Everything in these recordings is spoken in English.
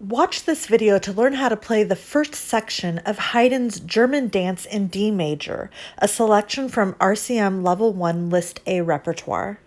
Watch this video to learn how to play the first section of Haydn's German Dance in D major, a selection from RCM Level 1 List A Repertoire.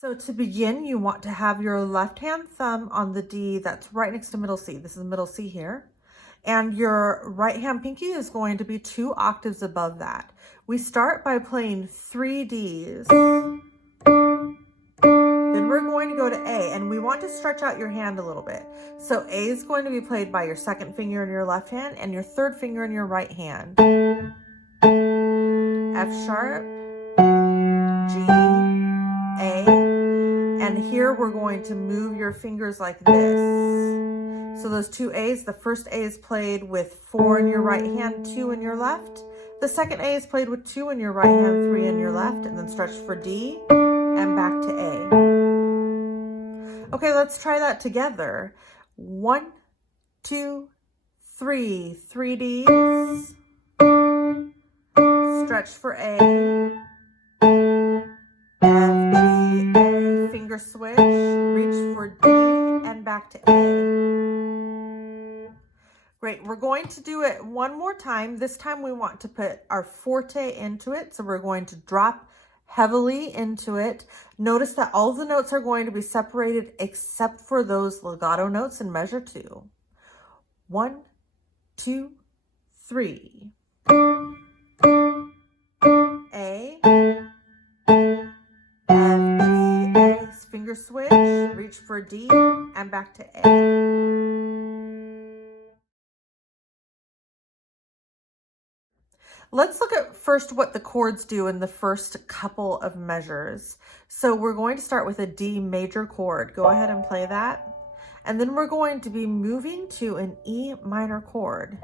So to begin, you want to have your left hand thumb on the D that's right next to middle C. This is middle C here. And your right hand pinky is going to be 2 octaves above that. We start by playing 3 Ds. Then we're going to go to A, and we want to stretch out your hand a little bit. So A is going to be played by your second finger in your left hand and your third finger in your right hand. F sharp, G, A. And here we're going to move your fingers like this. So those 2 A's, the first A is played with 4 in your right hand, 2 in your left. The second A is played with 2 in your right hand, 3 in your left, and then stretch for D and back to A. Okay, let's try that together. 1, 2, 3, 3 Ds. Stretch for A. F, G, A, finger switch, reach for D, and back to A. Great, we're going to do it one more time. This time we want to put our forte into it, so we're going to drop heavily into it. Notice that all the notes are going to be separated except for those legato notes in measure 2. 1, 2, 3. A. Finger switch, reach for D, and back to A. Let's look at first what the chords do in the first couple of measures. So we're going to start with a D major chord. Go ahead and play that. And then we're going to be moving to an E minor chord.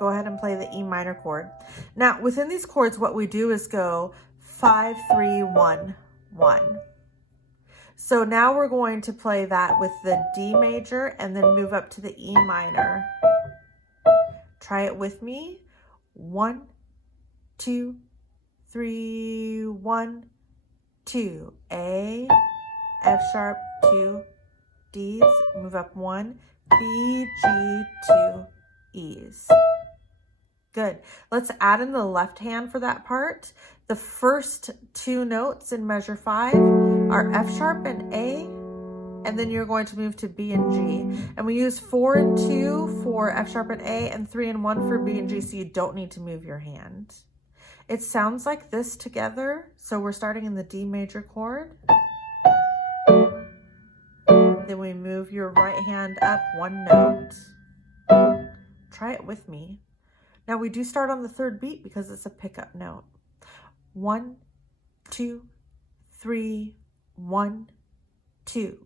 Go ahead and play the E minor chord. Now, within these chords, what we do is go 5, 3, 1, 1. So now we're going to play that with the D major and then move up to the E minor. Try it with me. 1, 2, 3, 1, 2. A, F sharp, 2 Ds, move up 1, B, G, 2 E's. Good. Let's add in the left hand for that part. The first 2 notes in measure 5 are F sharp and A, and then you're going to move to B and G. And we use 4 and 2 for F sharp and A, and 3 and 1 for B and G, so you don't need to move your hand. It sounds like this together. So we're starting in the D major chord. Then we move your right hand up 1 note. Try it with me. Now we do start on the 3rd beat because it's a pickup note. 1, 2, 3, 1, 2.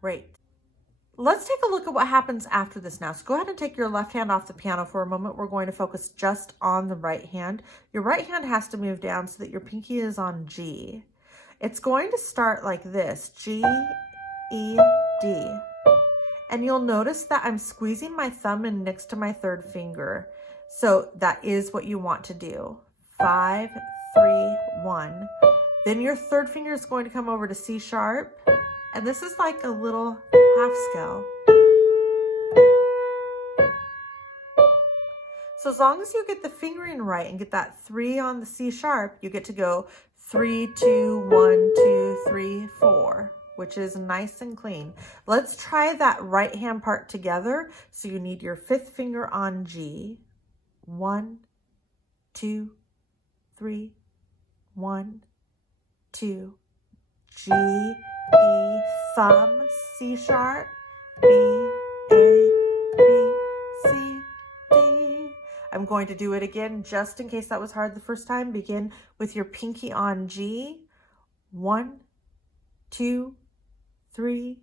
Great. Let's take a look at what happens after this now. So go ahead and take your left hand off the piano for a moment. We're going to focus just on the right hand. Your right hand has to move down so that your pinky is on G. It's going to start like this, G, E, D. And you'll notice that I'm squeezing my thumb in next to my 3rd finger. So that is what you want to do. 5, 3, 1. Then your 3rd finger is going to come over to C sharp. And this is like a little half scale. So as long as you get the fingering right and get that 3 on the C sharp, you get to go 3, 2, 1, 2, 3, 4, which is nice and clean. Let's try that right hand part together. So you need your 5th finger on G. 1, 2, 3, 1, 2, G, E, thumb, C sharp, B, A, B, C, D. I'm going to do it again just in case that was hard the first time. Begin with your pinky on G. 1, 2, 3,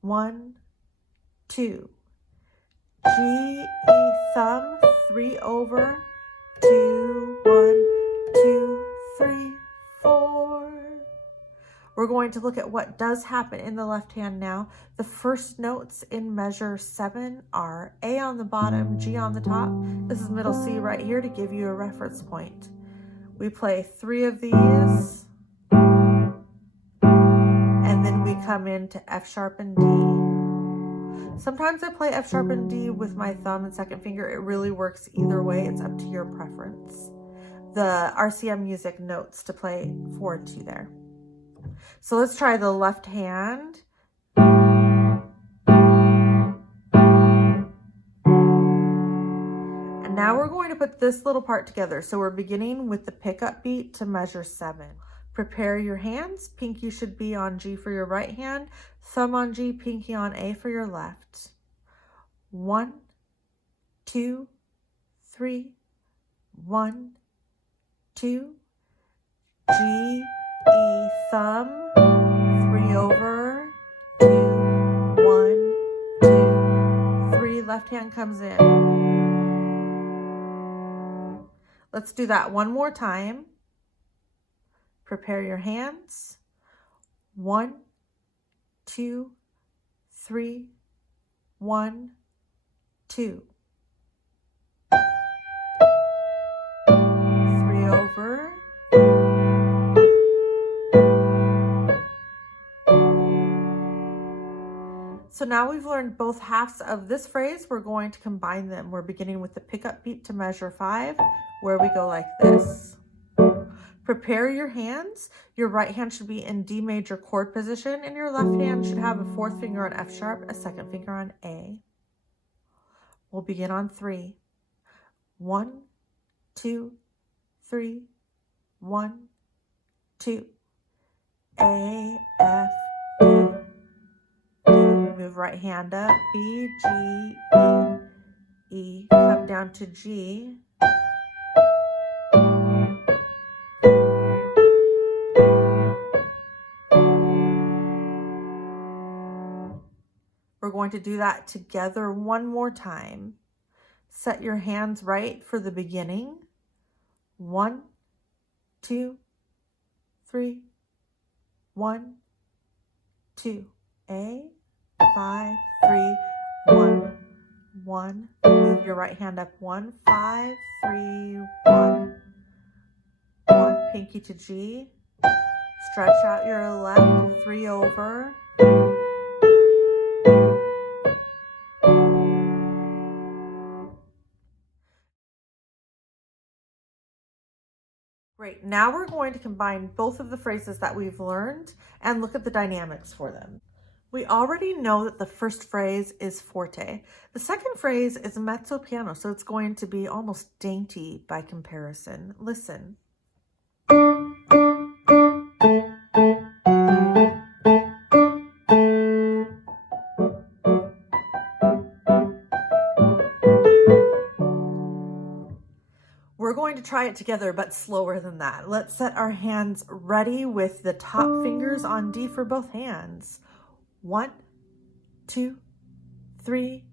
1, 2. G, E, thumb, 3 over, 2, 1, 2, 3, 4. We're going to look at what does happen in the left hand now. The first notes in measure 7 are A on the bottom, G on the top. This is middle C right here to give you a reference point. We play 3 of these, and then we come into F sharp and D. Sometimes I play F sharp and D with my thumb and second finger. It really works either way. It's up to your preference. The RCM music notes to play forward to there. So let's try the left hand. And now we're going to put this little part together. So we're beginning with the pickup beat to measure 7. Prepare your hands. Pinky should be on G for your right hand, thumb on G, pinky on A for your left. 1, 2, 3, 1, 2, G, E, thumb, 3 over, 2, 1, 2, 3, left hand comes in. Let's do that one more time. Prepare your hands. 1, 2, 3, 1, 2. 3 over. So now we've learned both halves of this phrase. We're going to combine them. We're beginning with the pickup beat to measure 5, where we go like this. Prepare your hands. Your right hand should be in D major chord position, and your left hand should have a 4th finger on F sharp, a 2nd finger on A. We'll begin on 3. 1, 2, 3, 1, 2. A, F, D, D. Move right hand up. B, G, E, E. Come down to G. We're going to do that together one more time. Set your hands right for the beginning. 1, 2, 3, 1, 2. A, 5, 3, 1, 1. Move your right hand up. 1, 5, 3, 1, 1. Pinky to G. Stretch out your left. 3 over. Great, now we're going to combine both of the phrases that we've learned and look at the dynamics for them. We already know that the first phrase is forte. The second phrase is mezzo piano, so it's going to be almost dainty by comparison. Listen. We're going to try it together, but slower than that. Let's set our hands ready with the top fingers on D for both hands. 1, 2, 3.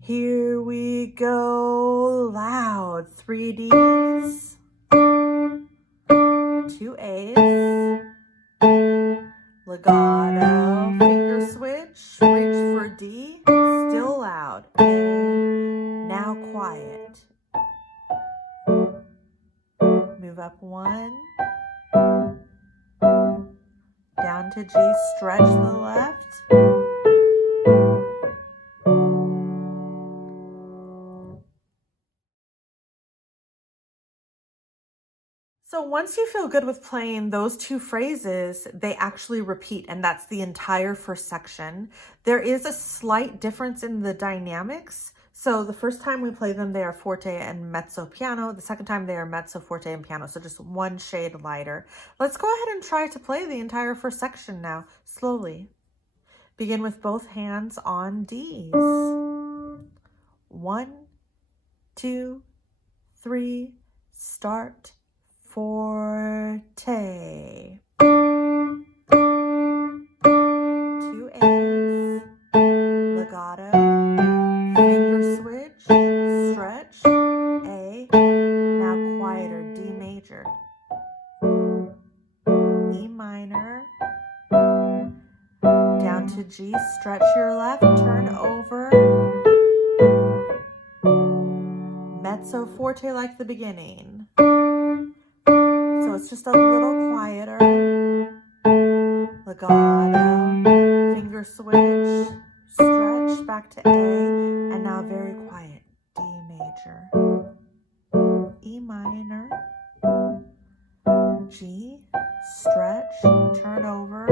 Here we go. Loud. 3 Ds. 2 A's. Legato. Finger switch. Reach for D. Still loud. A. Now quiet. Move up 1, down to G, stretch the left. So once you feel good with playing those two phrases, they actually repeat, and that's the entire first section. There is a slight difference in the dynamics. So the first time we play them, they are forte and mezzo piano. The second time they are mezzo, forte, and piano. So just one shade lighter. Let's go ahead and try to play the entire first section now, slowly. Begin with both hands on Ds. 1, 2, 3, start. Forte. minor, down to G, stretch your left, turn over, mezzo forte like the beginning. So it's just a little quieter, legato, finger switch, stretch, back to A, and now very quiet, D major, E minor, G, stretch, turn over,